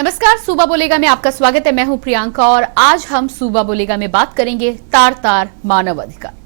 नमस्कार, सूबा बोलेगा में आपका स्वागत है। मैं हूं प्रियंका और आज हम सूबा बोलेगा में बात करेंगे तार तार मानव अधिकार।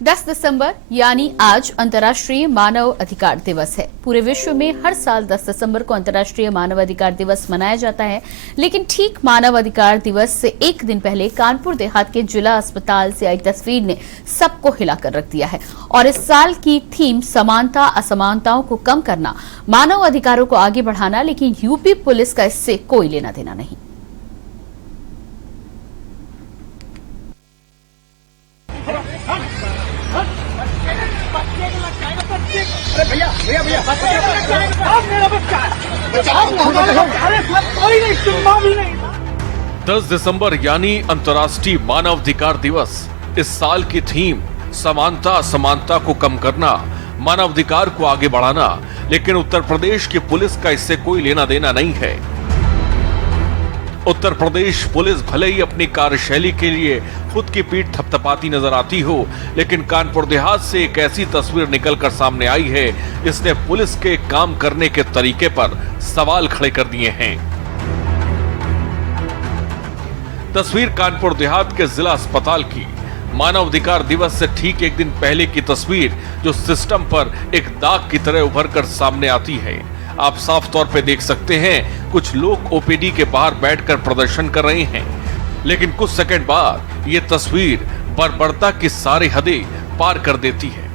10 दिसंबर यानी आज अंतर्राष्ट्रीय मानव अधिकार दिवस है। पूरे विश्व में हर साल 10 दिसंबर को अंतर्राष्ट्रीय मानव अधिकार दिवस मनाया जाता है, लेकिन ठीक मानव अधिकार दिवस से एक दिन पहले कानपुर देहात के जिला अस्पताल से आई तस्वीर ने सबको हिलाकर रख दिया है। और इस साल की थीम समानता असमानताओं को कम करना, मानव अधिकारों को आगे बढ़ाना, लेकिन यूपी पुलिस का इससे कोई लेना देना नहीं। भैया भैया भैया मेरा बच्चा कोई नहीं सुनना भी नहीं। 10 दिसंबर यानी अंतर्राष्ट्रीय मानव अधिकार दिवस। इस साल की थीम समानता असमानता को कम करना, मानव अधिकार को आगे बढ़ाना, लेकिन उत्तर प्रदेश की पुलिस का इससे कोई लेना देना नहीं है। उत्तर प्रदेश पुलिस भले ही अपनी कार्यशैली के लिए खुद की पीठ थपथपाती नजर आती हो, लेकिन कानपुर देहात से एक ऐसी तस्वीर निकलकर सामने आई है जिसने पुलिस के काम करने के तरीके पर सवाल खड़े कर दिए हैं। तस्वीर कानपुर देहात के जिला अस्पताल की मानव अधिकार दिवस से ठीक एक दिन पहले की तस्वीर, जो सिस्टम पर एक दाग की तरह उभर कर सामने आती है। आप साफ तौर पे देख सकते हैं कुछ लोग ओपीडी के बाहर बैठकर प्रदर्शन कर रहे हैं, लेकिन कुछ सेकंड बाद ये तस्वीर बर्बरता की सारी हदें पार कर देती है।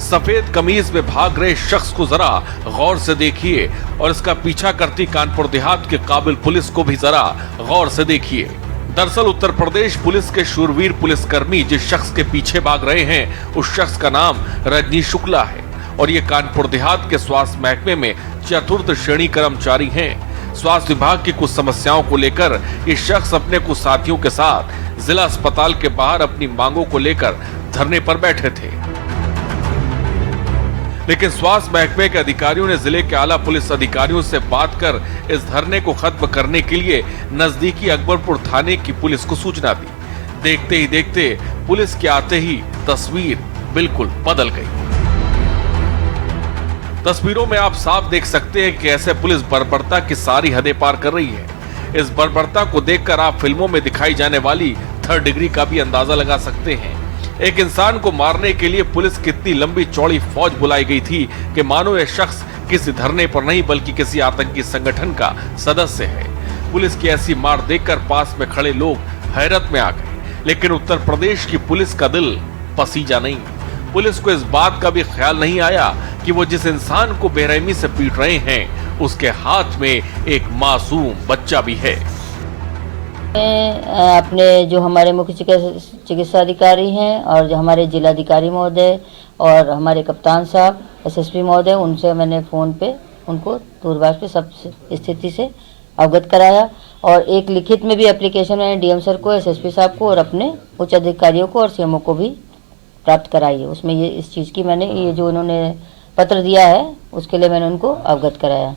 सफेद कमीज में भाग रहे शख्स को जरा गौर से देखिए और इसका पीछा करती कानपुर देहात के काबिल पुलिस को भी जरा गौर से देखिए। दरअसल उत्तर प्रदेश पुलिस के शूरवीर पुलिसकर्मी जिस शख्स के पीछे भाग रहे हैं, उस शख्स का नाम रजनीश शुक्ला है और ये कानपुर देहात के स्वास्थ्य महकमे में चतुर्थ श्रेणी कर्मचारी हैं। स्वास्थ्य विभाग की कुछ समस्याओं को लेकर ये शख्स अपने कुछ साथियों के साथ जिला अस्पताल के बाहर अपनी मांगों को लेकर धरने पर बैठे थे, लेकिन स्वास्थ्य महकमे के अधिकारियों ने जिले के आला पुलिस अधिकारियों से बात कर इस धरने को खत्म करने के लिए नजदीकी अकबरपुर थाने की पुलिस को सूचना दी। देखते ही देखते पुलिस के आते ही तस्वीर बिल्कुल बदल गई। तस्वीरों में आप साफ देख सकते हैं कि ऐसे पुलिस बर्बरता की सारी हदें पार कर रही है। इस बर्बरता को देखकर आप फिल्मों में दिखाई जाने वाली 3rd डिग्री का भी अंदाजा लगा सकते हैं। एक इंसान को मारने के लिए पुलिस कितनी लंबी चौड़ी फौज बुलाई गई थी कि मानो यह शख्स किसी धरने पर नहीं बल्कि किसी आतंकी संगठन का सदस्य है। पुलिस की ऐसी मार देखकर पास में खड़े लोग हैरत में आ गए, लेकिन उत्तर प्रदेश की पुलिस का दिल पसीजा नहीं। पुलिस को इस बात का भी ख्याल नहीं आया कि वो जिस इंसान को बेरहमी से पीट रहे हैं उसके हाथ में एक मासूम बच्चा भी है। अपने जो हमारे मुख्य चिकित्सा अधिकारी हैं और जो हमारे जिलाधिकारी महोदय और हमारे कप्तान साहब एसएसपी महोदय, उनसे मैंने फ़ोन पे उनको दूरभाष पे सब स्थिति से अवगत कराया और एक लिखित में भी एप्लीकेशन मैंने डीएम सर को, एसएसपी साहब को और अपने उच्च अधिकारियों को और सीएमओ को भी प्राप्त कराई है। उसमें ये इस चीज़ की मैंने ये जो उन्होंने पत्र दिया है उसके लिए मैंने उनको अवगत कराया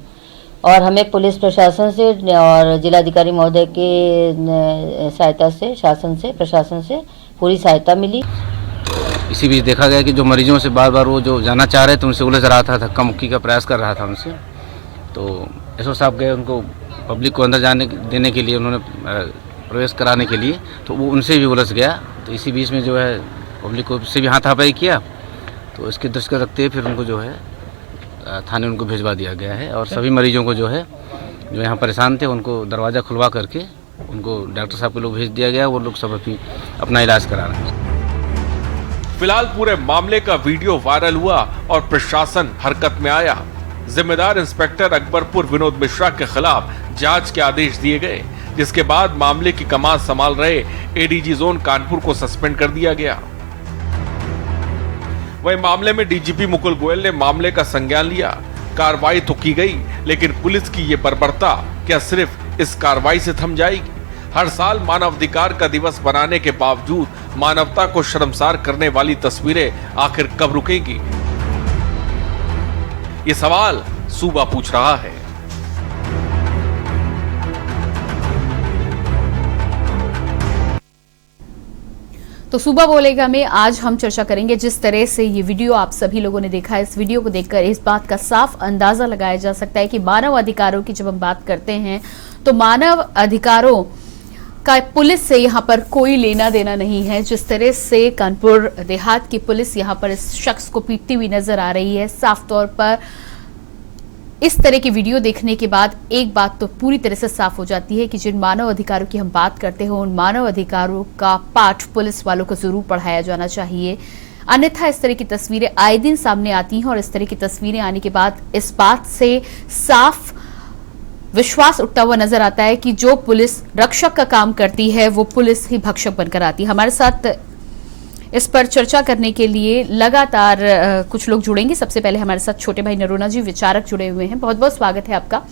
और हमें पुलिस प्रशासन से और जिलाधिकारी महोदय के सहायता से, शासन से, प्रशासन से पूरी सहायता मिली। इसी बीच देखा गया कि जो मरीजों से बार बार वो जो जाना चाह रहे थे उनसे उलझ रहा था, धक्का मुक्की का प्रयास कर रहा था उनसे, तो एसओ साहब गए उनको पब्लिक को अंदर जाने देने के लिए, उन्होंने प्रवेश कराने के लिए, तो वो उनसे भी उलझ गया। तो इसी बीच में जो है पब्लिक को से भी हाथापाई किया, तो इसके दृष्टि रखते हुए फिर उनको जो है थाने उनको भिजवा दिया गया है और सभी मरीजों को जो है जो यहाँ परेशान थे उनको दरवाज़ा खुलवा करके उनको डॉक्टर साहब के लोग भेज दिया गया। वो लोग सब अपना इलाज करा रहे हैं। फिलहाल पूरे मामले का वीडियो वायरल हुआ और प्रशासन हरकत में आया। जिम्मेदार इंस्पेक्टर अकबरपुर विनोद मिश्रा के खिलाफ जांच के आदेश दिए गए, जिसके बाद मामले की कमान संभाल रहे एडीजी जोन कानपुर को सस्पेंड कर दिया गया। वही मामले में डीजीपी मुकुल गोयल ने मामले का संज्ञान लिया। कार्रवाई तो की गई, लेकिन पुलिस की ये बर्बरता क्या सिर्फ इस कार्रवाई से थम जाएगी? हर साल मानव अधिकार का दिवस बनाने के बावजूद मानवता को शर्मसार करने वाली तस्वीरें आखिर कब रुकेंगी? ये सवाल सूबा पूछ रहा है। तो सूबा बोलेगा में आज हम चर्चा करेंगे जिस तरह से ये वीडियो आप सभी लोगों ने देखा है। इस वीडियो को देखकर इस बात का साफ अंदाजा लगाया जा सकता है कि मानव अधिकारों की जब हम बात करते हैं तो मानव अधिकारों का पुलिस से यहाँ पर कोई लेना देना नहीं है। जिस तरह से कानपुर देहात की पुलिस यहाँ पर इस शख्स को पीटती हुई नजर आ रही है, साफ तौर पर इस तरह की वीडियो देखने के बाद एक बात तो पूरी तरह से साफ हो जाती है कि जिन मानव अधिकारों की हम बात करते हैं उन मानव अधिकारों का पाठ पुलिस वालों को जरूर पढ़ाया जाना चाहिए। अन्यथा इस तरह की तस्वीरें आए दिन सामने आती हैं और इस तरह की तस्वीरें आने के बाद इस बात से साफ विश्वास उठता हुआ नजर आता है कि जो पुलिस रक्षक का काम करती है वो पुलिस ही भक्षक बनकर आती है। हमारे साथ इस पर चर्चा करने के लिए लगातार कुछ लोग जुड़ेंगे। सबसे पहले हमारे साथ छोटे भाई नरोना जी विचारक जुड़े हुए हैं। बहुत बहुत स्वागत है आपका।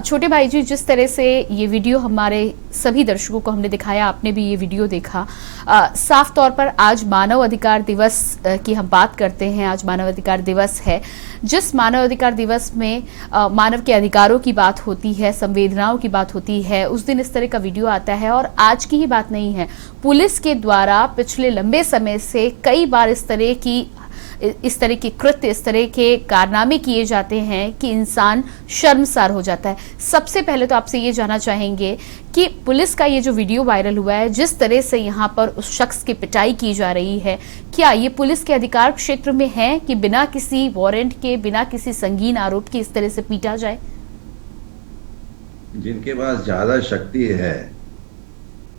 छोटे भाई जी, जिस तरह से ये वीडियो हमारे सभी दर्शकों को हमने दिखाया, आपने भी ये वीडियो देखा, साफ तौर पर आज मानव अधिकार दिवस की हम बात करते हैं। आज मानव अधिकार दिवस है। जिस मानव अधिकार दिवस में मानव के अधिकारों की बात होती है, संवेदनाओं की बात होती है, उस दिन इस तरह का वीडियो आता है। और आज की ही बात नहीं है, पुलिस के द्वारा पिछले लंबे समय से कई बार इस तरह के कृत्य, इस तरह के कारनामे किए जाते हैं कि इंसान शर्मसार हो जाता है। सबसे पहले तो आपसे ये जानना चाहेंगे कि पुलिस का ये जो वीडियो वायरल हुआ है, जिस तरह से यहाँ पर उस शख्स की पिटाई की जा रही है, क्या ये पुलिस के अधिकार क्षेत्र में है कि बिना किसी वारंट के, बिना किसी संगीन आरोप के इस तरह से पीटा जाए? जिनके पास ज्यादा शक्ति है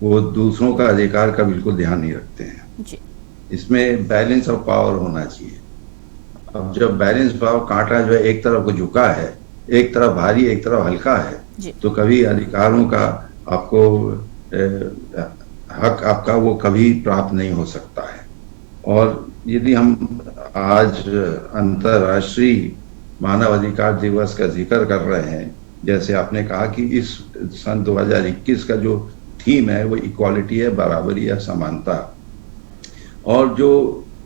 वो दूसरों का अधिकार का बिल्कुल ध्यान नहीं रखते हैं जी। इसमें बैलेंस ऑफ पावर होना चाहिए। अब जब बैलेंस पावर कांटा जो है एक तरफ को झुका है, एक तरफ भारी एक तरफ हल्का है, तो कभी अधिकारों का आपको हक आपका वो कभी प्राप्त नहीं हो सकता है। और यदि हम आज अंतर्राष्ट्रीय मानव अधिकार दिवस का जिक्र कर रहे हैं, जैसे आपने कहा कि इस सन 2021 का जो थीम है वो इक्वालिटी है, बराबरी है, समानता। और जो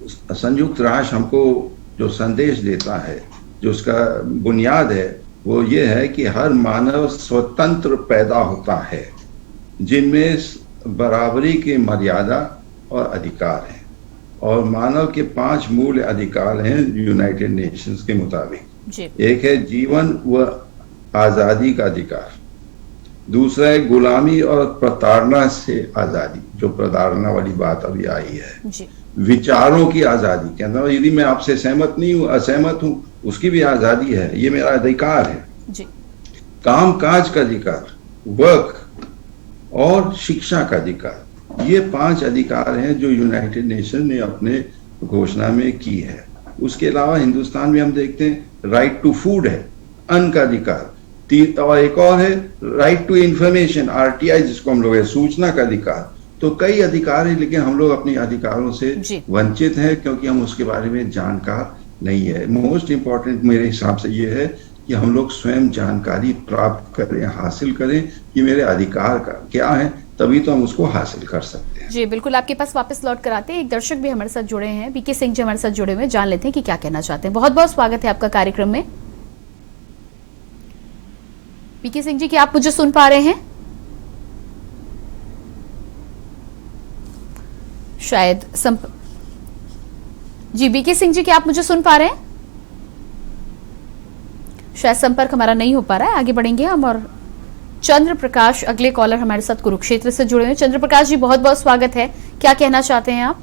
संयुक्त राष्ट्र हमको जो संदेश देता है, जो उसका बुनियाद है, वो ये है कि हर मानव स्वतंत्र पैदा होता है जिनमें बराबरी की मर्यादा और अधिकार है। और मानव के 5 मूल अधिकार हैं यूनाइटेड नेशंस के मुताबिक। एक है जीवन व आजादी का अधिकार, दूसरा है गुलामी और प्रताड़ना से आजादी, जो प्रताड़ना वाली बात अभी आई है जी। विचारों की आजादी, कहना यदि मैं आपसे सहमत नहीं हूं, असहमत हूं, उसकी भी आजादी है, ये मेरा अधिकार है जी। काम काज का अधिकार, वर्क और शिक्षा का अधिकार, ये 5 अधिकार हैं जो यूनाइटेड नेशन ने अपने घोषणा में की है। उसके अलावा हिंदुस्तान में हम देखते हैं राइट टू फूड है, अन्न का अधिकार, और एक और है राइट टू इंफॉर्मेशन, RTI जिसको हम लोग है, सूचना का अधिकार। तो कई अधिकार है, लेकिन हम लोग अपने अधिकारों से वंचित हैं क्योंकि हम उसके बारे में जानकार नहीं है। मोस्ट इंपॉर्टेंट मेरे हिसाब से ये है कि हम लोग स्वयं जानकारी प्राप्त करें, हासिल करें कि मेरे अधिकार का क्या है, तभी तो हम उसको हासिल कर सकते हैं। जी बिल्कुल, आपके पास वापस लौट कर आते हैं। एक दर्शक भी हमारे साथ जुड़े हैं, बीके सिंह जी हमारे साथ जुड़े हुए हैं, जान लेते हैं कि क्या कहना चाहते हैं। बहुत बहुत स्वागत है आपका कार्यक्रम में। बीके सिंह जी, क्या आप मुझे सुन पा रहे हैं? शायद जी बीके सिंह जी, क्या आप मुझे सुन पा रहे हैं? शायद संपर्क हमारा नहीं हो पा रहा है। आगे बढ़ेंगे हम। और चंद्र प्रकाश अगले कॉलर हमारे साथ कुरुक्षेत्र से जुड़े हुए हैं। चंद्र प्रकाश जी, बहुत बहुत स्वागत है। क्या कहना चाहते हैं आप?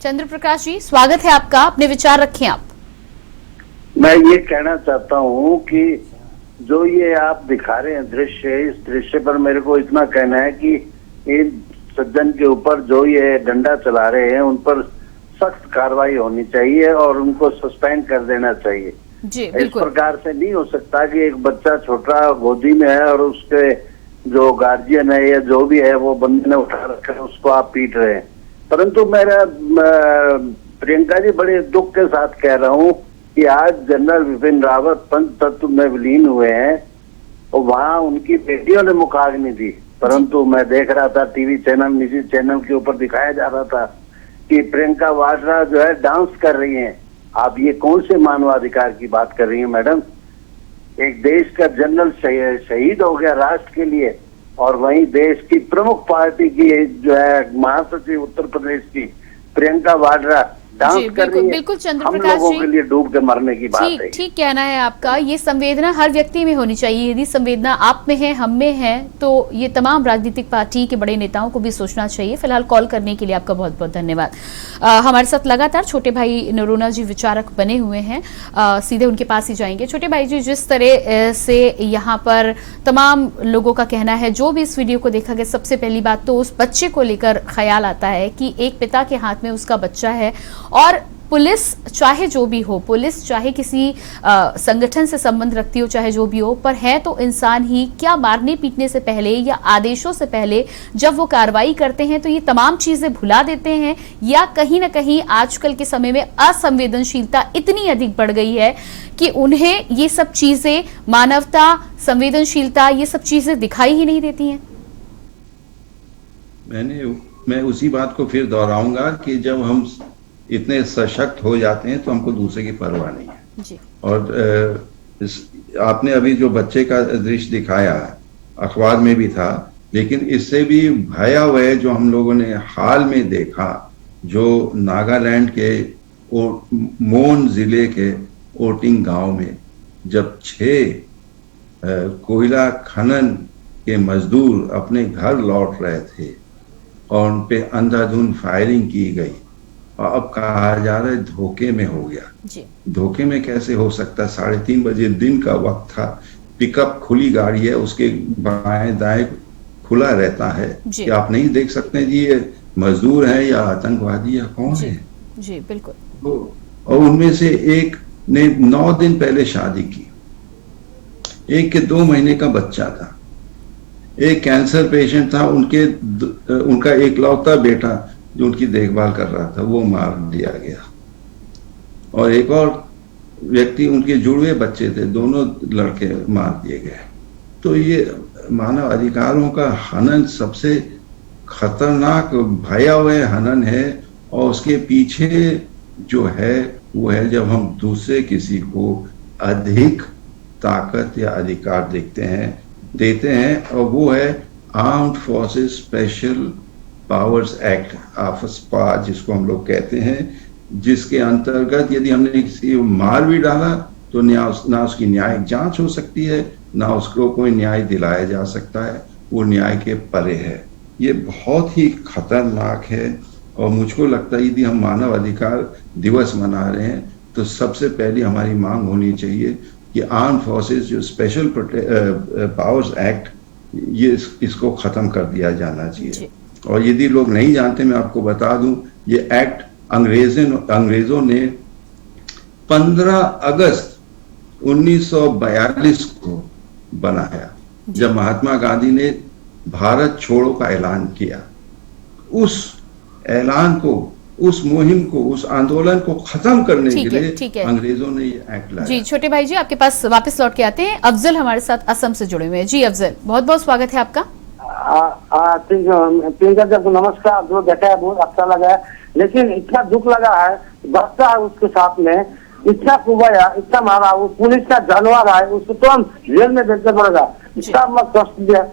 चंद्र प्रकाश जी, स्वागत है आपका, अपने विचार रखें आप। मैं ये कहना चाहता हूँ कि जो ये आप दिखा रहे हैं दृश्य, इस दृश्य पर मेरे को इतना कहना है कि इन सज्जन के ऊपर जो ये डंडा चला रहे हैं उन पर सख्त कार्रवाई होनी चाहिए और उनको सस्पेंड कर देना चाहिए जी। इस प्रकार से नहीं हो सकता कि एक बच्चा छोटा गोदी में है और उसके जो गार्जियन है या जो भी है वो बंदे ने उठा रखा है, उसको आप पीट रहे हैं। परंतु मेरा प्रियंका जी, बड़े दुख के साथ कह रहा हूँ कि आज जनरल विपिन रावत पंच तत्व में विलीन हुए हैं और वहां उनकी बेटियों ने मुखाग्नि दी। परंतु मैं देख रहा था टीवी चैनल, निजी चैनल के ऊपर दिखाया जा रहा था कि प्रियंका वाड्रा जो है डांस कर रही हैं। आप ये कौन से मानवाधिकार की बात कर रही हैं मैडम? एक देश का जनरल शहीद हो गया राष्ट्र के लिए, और वहीं देश की प्रमुख पार्टी की जो है महासचिव उत्तर प्रदेश की प्रियंका वाड्रा डांस कर रही है। बिल्कुल चंद्र हम प्रकाश लोगों जी, के लिए डूब के मरने की बात है। ठीक कहना है आपका। ये संवेदना हर व्यक्ति में होनी चाहिए। यदि संवेदना आप में है, हम में है, तो ये तमाम राजनीतिक पार्टी के बड़े नेताओं को भी सोचना चाहिए। फिलहाल कॉल करने के लिए आपका बहुत बहुत धन्यवाद। हमारे साथ लगातार छोटे भाई नरोना जी विचारक बने हुए हैं, सीधे उनके पास ही जाएंगे। छोटे भाई जी, जिस तरह से यहाँ पर तमाम लोगों का कहना है, जो भी इस वीडियो को देखा गया, सबसे पहली बात तो उस बच्चे को लेकर ख्याल आता है कि एक पिता के हाथ में उसका बच्चा है, और पुलिस चाहे जो भी हो, पुलिस चाहे किसी संगठन से संबंध रखती हो, चाहे जो भी हो, पर है तो इंसान ही। क्या मारने पीटने से पहले या आदेशों से पहले जब वो कार्रवाई करते हैं तो ये तमाम चीजें भुला देते हैं, या कहीं ना कहीं आजकल के समय में असंवेदनशीलता इतनी अधिक बढ़ गई है कि उन्हें ये सब चीजें, मानवता, संवेदनशीलता, ये सब चीजें दिखाई ही नहीं देती हैं? मैं उसी बात को फिर दोहराऊंगा कि जब हम इतने सशक्त हो जाते हैं तो हमको दूसरे की परवाह नहीं है जी। और आपने अभी जो बच्चे का दृश्य दिखाया, अखबार में भी था, लेकिन इससे भी भयावह जो हम लोगों ने हाल में देखा, जो नागालैंड के मोन जिले के ओटिंग गांव में जब 6 कोयला खनन के मजदूर अपने घर लौट रहे थे और उन पे अंधाधुंध फायरिंग की गई, और अब कहा जा रहा है धोखे में हो गया जी। धोखे में कैसे हो सकता? 3:30 बजे दिन का वक्त था, पिकअप खुली गाड़ी है, उसके बाएं दाएं खुला रहता है कि आप नहीं देख सकते जी ये मजदूर है या आतंकवादी या कौन है? जी बिल्कुल। और उनमें से एक ने 9 दिन पहले शादी की, एक के 2 महीने का बच्चा था, एक कैंसर पेशेंट था, उनका एकलौता बेटा जो उनकी देखभाल कर रहा था वो मार दिया गया, और एक और व्यक्ति, उनके जुड़वे बच्चे थे, दोनों लड़के मार दिए गए। तो ये मानव अधिकारों का हनन सबसे खतरनाक भयावह हनन है, और उसके पीछे जो है वो है जब हम दूसरे किसी को अधिक ताकत या अधिकार देते हैं, और वो है armed forces special powers act, AFSPA जिसको हम लोग कहते हैं, जिसके अंतर्गत यदि हमने किसी को मार भी डाला तो ना उसकी न्यायिक जांच हो सकती है, ना उसको कोई न्याय दिलाया जा सकता है, वो न्याय के परे है। ये बहुत ही खतरनाक है, और मुझको लगता है यदि हम मानव अधिकार दिवस मना रहे हैं तो सबसे पहले हमारी मांग होनी चाहिए कि आर्म फोर्सेस जो स्पेशल पावर्स एक्ट, ये इसको खत्म कर दिया जाना चाहिए। और यदि लोग नहीं जानते, मैं आपको बता दूं, ये एक्ट अंग्रेजों ने 15 अगस्त 1942 को बनाया, जब महात्मा गांधी ने भारत छोड़ो का ऐलान किया। उस ऐलान को, उस मुहिम को, उस आंदोलन को खत्म करने के लिए अंग्रेजों ने ये एक्ट लाया। जी छोटे भाई जी, आपके पास वापस लौट के आते हैं। अफजल हमारे साथ असम से जुड़े हुए हैं। जी अफजल, बहुत बहुत स्वागत है आपका। प्रियंका जी को नमस्कार। जो देखा है बहुत अच्छा लगा है, लेकिन इतना दुख लगा है, बच्चा है उसके साथ में, इतना कुबाया, इतना मारा, वो पुलिस का जानवर है, उसको तो हम जेल में भेजना पड़ेगा, इतना मत कष्ट दिया।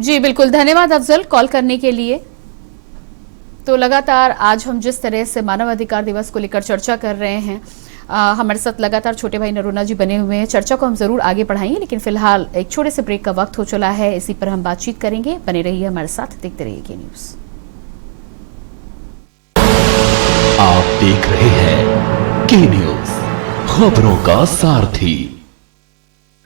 जी बिल्कुल, धन्यवाद अफजल कॉल करने के लिए। तो लगातार आज हम जिस तरह से मानव अधिकार दिवस को लेकर चर्चा कर रहे हैं, हमारे साथ लगातार छोटे भाई नरोना जी बने हुए हैं। चर्चा को हम जरूर आगे बढ़ाएंगे, लेकिन फिलहाल एक छोटे से ब्रेक का वक्त हो चला है, इसी पर हम बातचीत करेंगे। बने रहिए हमारे साथ, देखते रहिए के न्यूज। आप देख रहे हैं के न्यूज, खबरों का सारथी।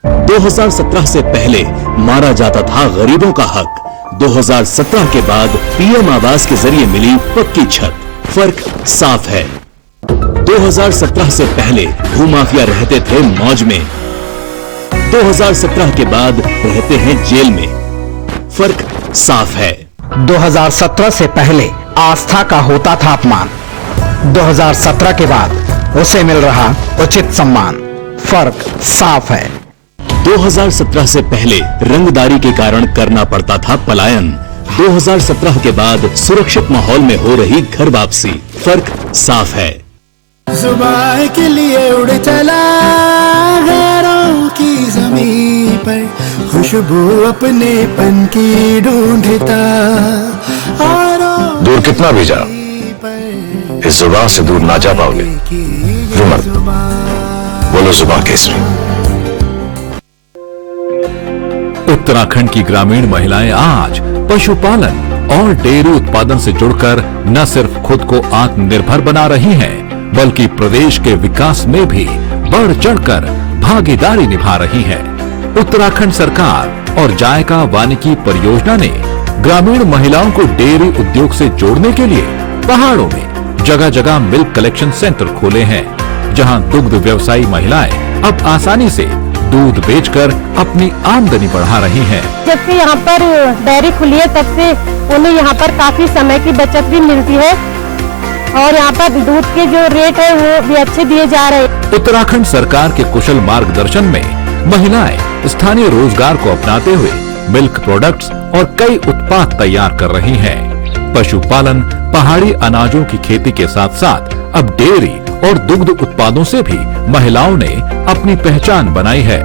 2017 से पहले मारा जाता था गरीबों का हक। 2017 के बाद पीएम आवास के जरिए मिली पक्की छत। फर्क साफ है। 2017 से पहले भूमाफिया रहते थे मौज में, 2017 के बाद रहते हैं जेल में। फर्क साफ है। 2017 से पहले आस्था का होता था अपमान, 2017 के बाद उसे मिल रहा उचित सम्मान। फर्क साफ है। 2017 से पहले रंगदारी के कारण करना पड़ता था पलायन, 2017 के बाद सुरक्षित माहौल में हो रही घर वापसी, फर्क साफ है। सुबह के लिए उड़ चला गैरों की ज़मीं पर, खुशबू अपने पन की ढूंढता। दूर कितना भी जा, इस जुबान से दूर ना जा पाओगे। रुमल, बोलो जुबान केसरी। उत्तराखंड की ग्रामीण महिलाएं आज पशुपालन और डेयरी उत्पादन से जुड़कर न सिर्फ खुद को आत्मनिर्भर बना रही हैं, बल्कि प्रदेश के विकास में भी बढ़ चढ़कर भागीदारी निभा रही हैं। उत्तराखंड सरकार और जायका वानिकी परियोजना ने ग्रामीण महिलाओं को डेयरी उद्योग से जोड़ने के लिए पहाड़ों में जगह जगह मिल्क कलेक्शन सेंटर खोले हैं, जहां दुग्ध व्यवसायी महिलाएं अब आसानी से दूध बेचकर अपनी आमदनी बढ़ा रही हैं। जब से यहाँ पर डेयरी खुली है तब से उन्हें यहाँ पर काफी समय की बचत भी मिलती है और यहाँ पर दूध के जो रेट है वो भी अच्छे दिए जा रहे हैं। उत्तराखंड सरकार के कुशल मार्गदर्शन में महिलाएं स्थानीय रोजगार को अपनाते हुए मिल्क प्रोडक्ट्स और कई उत्पाद तैयार कर रही हैं। पशुपालन, पहाड़ी अनाजों की खेती के साथ साथ अब डेयरी और दुग्ध उत्पादों से भी महिलाओं ने अपनी पहचान बनाई है।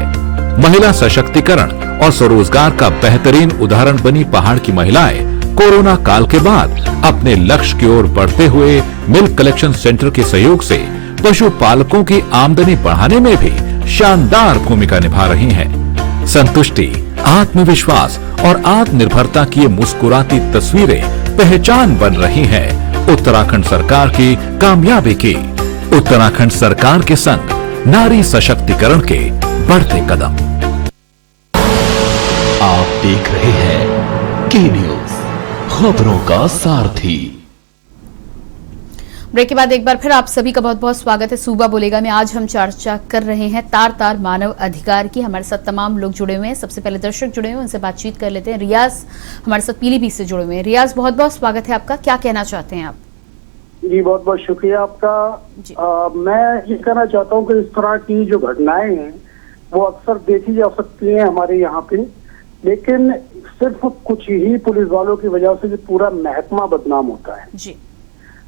महिला सशक्तिकरण और स्वरोजगार का बेहतरीन उदाहरण बनी पहाड़ की महिलाएं कोरोना काल के बाद अपने लक्ष्य की ओर बढ़ते हुए मिल्क कलेक्शन सेंटर के सहयोग से पशुपालकों की आमदनी बढ़ाने में भी शानदार भूमिका निभा रही हैं। संतुष्टि, आत्मविश्वास और आत्मनिर्भरता की ये मुस्कुराती तस्वीरें पहचान बन रही हैं उत्तराखंड सरकार की कामयाबी की। उत्तराखंड सरकार के संग नारी सशक्तिकरण के बढ़ते कदम। आप देख रहे हैं के न्यूज, खबरों का सारथी। ब्रेक के बाद एक बार फिर आप सभी का बहुत बहुत स्वागत है सूबा बोलेगा में। आज हम चर्चा कर रहे हैं तार तार मानव अधिकार की। हमारे साथ तमाम लोग जुड़े हुए हैं। सबसे पहले दर्शक जुड़े हुए हैं, उनसे बातचीत कर लेते हैं। रियाज हमारे साथ पीलीभीत से जुड़े हुए हैं। रियाज, बहुत बहुत स्वागत है आपका। क्या कहना चाहते हैं आप? जी बहुत बहुत शुक्रिया आपका। मैं ये कहना चाहता हूँ कि इस तरह की जो घटनाएं हैं वो अक्सर देखी जा सकती हैं हमारे यहाँ पे, लेकिन सिर्फ कुछ ही पुलिस वालों की वजह से पूरा महकमा बदनाम होता है जी।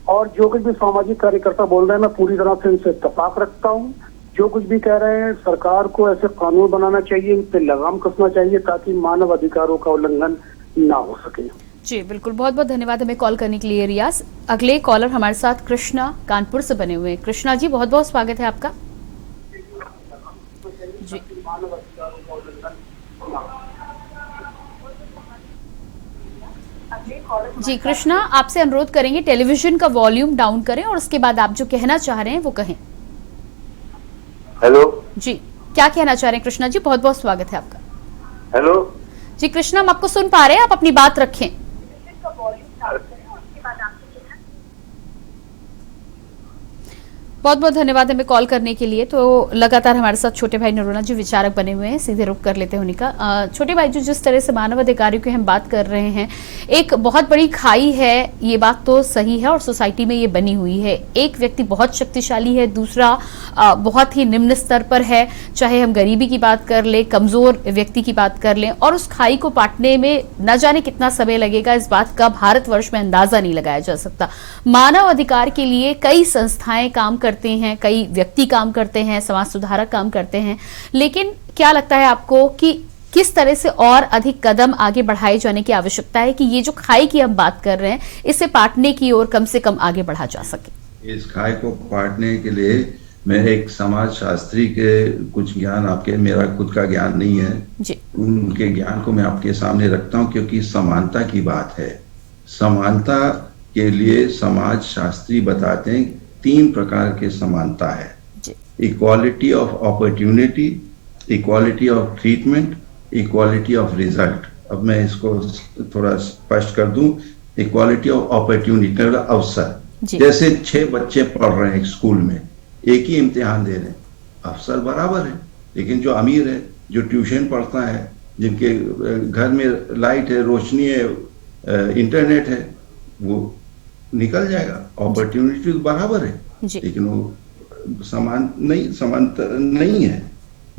और जो कुछ भी सामाजिक कार्यकर्ता बोल रहे हैं मैं पूरी तरह से इनसे इत्तेफाक रखता हूँ। जो कुछ भी कह रहे हैं, सरकार को ऐसे कानून बनाना चाहिए, इन पे लगाम कसना चाहिए ताकि मानव अधिकारों का उल्लंघन ना हो सके। जी बिल्कुल, बहुत बहुत धन्यवाद हमें कॉल करने के लिए रियाज। अगले कॉलर हमारे साथ कृष्णा कानपुर से बने हुए हैं। कृष्णा जी, बहुत बहुत स्वागत है आपका। जी जी कृष्णा, आपसे अनुरोध करेंगे टेलीविजन का वॉल्यूम डाउन करें और उसके बाद आप जो कहना चाह रहे हैं वो कहें। हेलो जी, क्या कहना चाह रहे हैं कृष्णा जी? बहुत बहुत स्वागत है आपका। हेलो जी कृष्णा, हम आपको सुन पा रहे हैं, आप अपनी बात रखें। बहुत बहुत धन्यवाद हमें कॉल करने के लिए। तो लगातार हमारे साथ छोटे भाई नरोना जी विचारक बने हुए हैं, सीधे रुक कर लेते हैं उन्हीं का। छोटे भाई, जो जिस तरह से मानव अधिकारियों की हम बात कर रहे हैं, एक बहुत बड़ी खाई है, ये बात तो सही है और सोसाइटी में ये बनी हुई है। एक व्यक्ति बहुत शक्तिशाली है, दूसरा बहुत ही निम्न स्तर पर है। चाहे हम गरीबी की बात कर ले, कमजोर व्यक्ति की बात कर लें, और उस खाई को पाटने में न जाने कितना समय लगेगा, इस बात का भारतवर्ष में अंदाजा नहीं लगाया जा सकता। मानव अधिकार के लिए कई संस्थाएं काम करते हैं, कई व्यक्ति काम करते हैं, समाज सुधारक काम करते हैं, लेकिन क्या लगता है आपको कि किस तरह से और अधिक कदम आगे बढ़ाए जाने की आवश्यकता है कि ये जो खाई की हम बात कर रहे हैं, इसे पाटने की ओर कम से कम आगे बढ़ा जा सके? इस खाई को पाटने के लिए मैं एक समाज शास्त्री के कुछ ज्ञान आपके, मेरा खुद का ज्ञान नहीं है जी, उनके ज्ञान को मैं आपके सामने रखता हूं, क्योंकि समानता की बात है। समानता के लिए समाज शास्त्री बताते हैं 3 प्रकार के समानता है। Equality of opportunity, equality of treatment, equality of result. अब मैं इसको थोड़ा स्पष्ट कर दूं। इक्वालिटी ऑफ अपॉर्चुनिटी मतलब अवसर, जैसे 6 बच्चे पढ़ रहे हैं एक स्कूल में, एक ही इम्तिहान दे रहे हैं, अवसर बराबर है, लेकिन जो अमीर है, जो ट्यूशन पढ़ता है, जिनके घर में लाइट है, रोशनी है, इंटरनेट है, वो निकल जाएगा। अपॉर्चुनिटी बराबर है, लेकिन वो समानता नहीं है।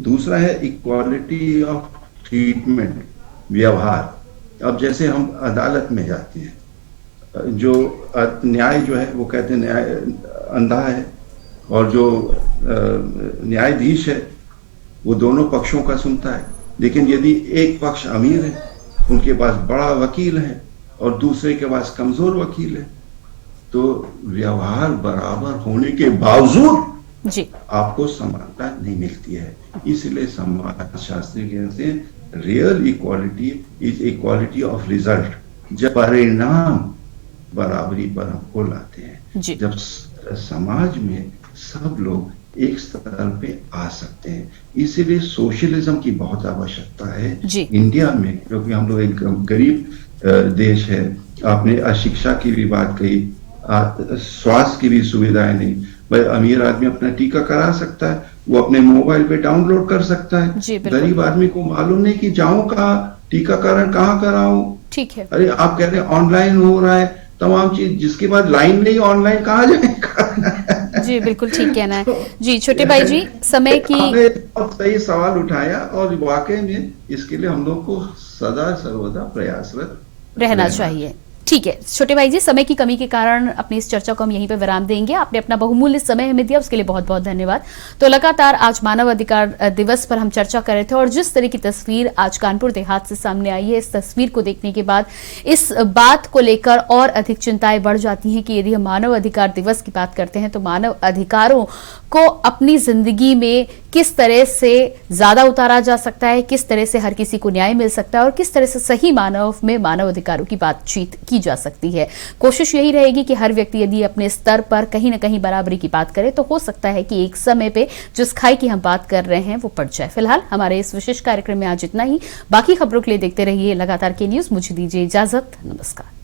दूसरा है इक्वालिटी ऑफ ट्रीटमेंट, व्यवहार। अब जैसे हम अदालत में जाते हैं, जो न्याय जो है वो कहते हैं न्याय अंधा है, और जो न्यायाधीश है वो दोनों पक्षों का सुनता है। लेकिन यदि एक पक्ष अमीर है, उनके पास बड़ा वकील है और दूसरे के पास कमजोर वकील है, तो व्यवहार बराबर होने के बावजूद जी आपको समानता नहीं मिलती है। इसलिए समाज शास्त्री कहते हैं real equality is equality of result. जब परिणाम बराबरी पर हमको लाते हैं, जब समाज में सब लोग एक स्तर पे आ सकते हैं, इसीलिए सोशलिज्म की बहुत आवश्यकता है इंडिया में, क्योंकि हम लोग एक गरीब देश है। आपने अशिक्षा की भी बात कही, स्वास्थ्य की भी सुविधाएं नहीं। भाई अमीर आदमी अपना टीका करा सकता है, वो अपने मोबाइल पे डाउनलोड कर सकता है। गरीब आदमी को मालूम नहीं कि जाऊं कहाँ, टीकाकरण कहाँ कराऊं। ठीक है। अरे आप कह रहे हैं ऑनलाइन हो रहा है तमाम चीज, जिसके बाद लाइन नहीं ऑनलाइन कहाँ जाएगा। जी बिल्कुल ठीक कहना है। जी छोटे भाई जी, समय की बहुत सही सवाल उठाया, और वाकई में इसके लिए हम लोग को सदा सर्वदा प्रयासरत रहना चाहिए। ठीक है छोटे भाई जी, समय की कमी के कारण अपनी इस चर्चा को हम यहीं पे विराम देंगे। आपने अपना बहुमूल्य समय हमें दिया, उसके लिए बहुत बहुत धन्यवाद। तो लगातार आज मानव अधिकार दिवस पर हम चर्चा कर रहे थे, और जिस तरह की तस्वीर आज कानपुर देहात से सामने आई है, इस तस्वीर को देखने के बाद इस बात को लेकर और अधिक चिंताएं बढ़ जाती हैं कि यदि हम मानव अधिकार दिवस की बात करते हैं तो मानव अधिकारों को अपनी जिंदगी में किस तरह से ज्यादा उतारा जा सकता है, किस तरह से हर किसी को न्याय मिल सकता है, और किस तरह से सही मानव में मानव अधिकारों की बातचीत की जा सकती है। कोशिश यही रहेगी कि हर व्यक्ति यदि अपने स्तर पर कहीं ना कहीं बराबरी की बात करे, तो हो सकता है कि एक समय पे जिस खाई की हम बात कर रहे हैं वो पड़ जाए। फिलहाल हमारे इस विशेष कार्यक्रम में आज इतना ही। बाकी खबरों के लिए देखते रहिए लगातार के न्यूज। मुझे दीजिए इजाजत, नमस्कार।